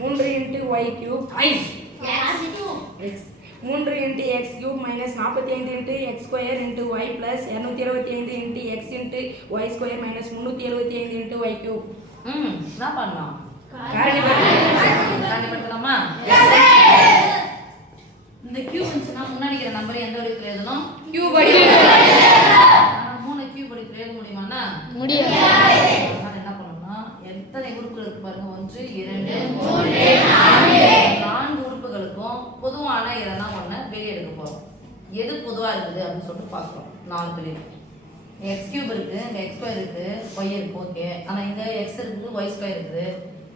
3 × y cube x 3 × x cube minus 45 × x square × y plus 225 × x × y square minus 375 × y cube. என்ன பண்ணலாம்? காரணிப்படுத்தலாமா? இந்த cube வந்துச்சுன்னா முன்னாடி இருக்கிற நம்பர் எந்த வடிவத்தில் எழுதணும்? கியூப் வடிவத்தில். 3 கியூப் வடிவத்தில் எழுத முடியுமாண்ணா? முடியாது. அதனால என்ன பண்ணணும்னா எத்தனை உறுப்புகள் இருக்கு பாருங்க 1 2 3 4 உறுப்புகளுக்கும் பொதுவான எதனா ஒண்ணு வெளியே எடுக்க போறோம். எது பொதுவா இருக்குது அப்படின்னு சொல்லிட்டு பார்க்கிறோம். 4 வெளியே x கியூப் இருக்கு, இங்க x ஸ்கொயர் இருக்கு, y இருக்கு. ஓகே, ஆனா இங்க x இருக்குது, y ஸ்கொயர் இருக்குது.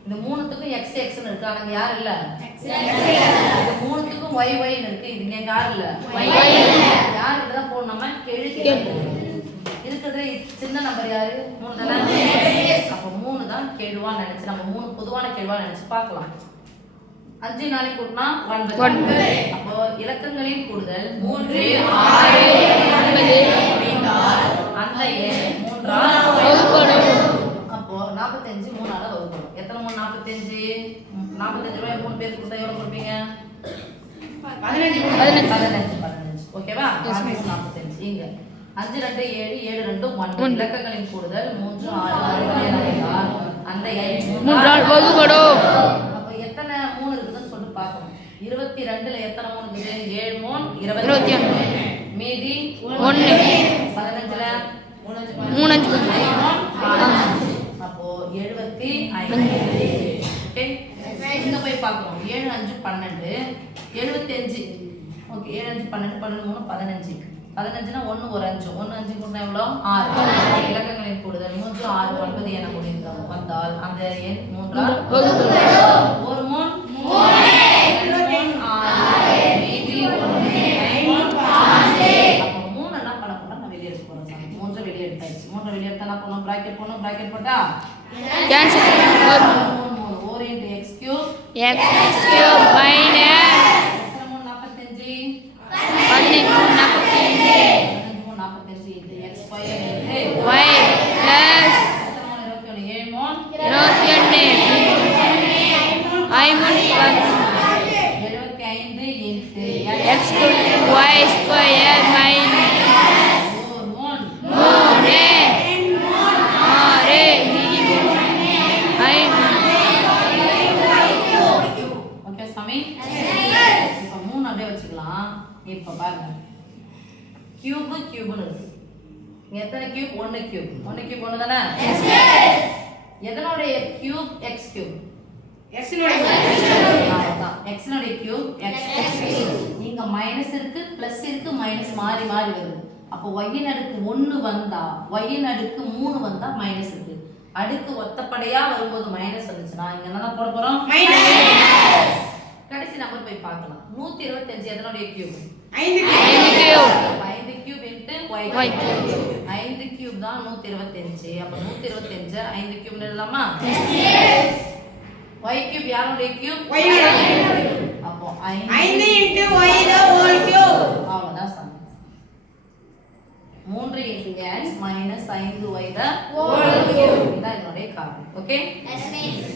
இந்த மூணுத்துக்கும் x x ன்னு இருக்கு, ஆனா இங்க யார் இல்ல? இந்த மூணுத்துக்கும் y y ன்னு இருக்கு, இங்க யார் இல்ல? y இல்ல. யார் இப்பதான் போடணுமா? கெழுதி இருக்குது. சின்ன நம்பர் யாரு? 3 தானே. அப்ப 3 தான் கெழுவா நினைச்சு நம்ம 3 பொதுவான கெழுவா நினைச்சு பார்க்கலாம். 5 4 கூட்டினா 9. அப்போ இலக்கங்களின் கூடுதல் 3 6 9 அந்த எண் 3 ஆல் வகுக்கப்படும். அப்போ 45 3 ஆல வகுக்கப்படும். எத்தனை 3 45? 45 ரூபாய் 3 பேர் கொடுத்தா எவ்வளவு கொடுப்பீங்க? 15. ஓகேவா? 45 இங்க 5 2 7 7 2 1 இலக்கங்களின் கூடுதல் 3 6 9 அந்த எண் 3 ஆல் வகுக்கப்படும். அப்ப எத்தனை 3 இருக்குதுன்னு சொல்லிட்டு பார்க்கணும். 22ல எத்தனை 3 இருக்குது? 7 3 21 மீதி 1 15ல 3 5 அப்போ 75. ஓகே, இங்க போய் பார்க்கணும். 7 5 12 75. ஓகே, 7 5 12 12 3 15. 15னா 1 ஒரு 5 1 5 கூட்டினா எவ்வளோ? 6. இலக்கங்களின் கூடுதல் 3 6 9 என முடிந்தோம் வந்தால் அந்த எண் 3 ஆல் வகுக்கப்படும். ஒரு 3 2 6 மீதி 1 அப்போ 3 என்ன பண்ண போறோம்? நான் வெளியே எடுக்க போறேன். 3 வெளியே எடுத்தாச்சு. 3 வெளியே எடுத்தா என்ன பண்ணணும்? பிராக்கெட் போடணும். பிராக்கெட் போட்டா cancel 4 × x cube x cube minus 45 15 x square y plus 21 x cube y square minus okay சாமி. இப்போ 3 அப்படியே வச்சுக்கலாம். இப்போ பாருங்க, கியூப் கியூப்னு இருக்கு. எத்தனை கியூப்? 1 கியூப். 1 கியூப் 1 தானே. எதனுடைய கியூப்? x cube. x னுடைய x னுடைய கியூப் x. நீங்க மைனஸ் இருக்கு, பிளஸ் இருக்கு, மைனஸ் மாறி மாறி வருது. அப்போ y ன் அடுக்கு 1 வந்தா, y ன் அடுக்கு 3 வந்தா மைனஸ் இருக்கு. அடுக்கு ஒத்தப்படையா வரும்போது மைனஸ் வந்துச்சுனா இங்க என்ன போட போறோம்? மைனஸ். கடைசி நம்பர் போய் பார்க்கலாம். 125 எதனுடைய cube? 5 cube. 5 cube into y cube. 5 cube தான் 125. அப்ப 125 5 கியூப் எழுதலாமா? எஸ். y கியூப் யாருடைய கியூப்? y னுடைய. அப்போ 5 into y the whole cube. அவ்வளவுதான் some. 3 × x minus 5y the whole cube. இதான் என்னுடைய காரணம். ஓகே? Yes miss.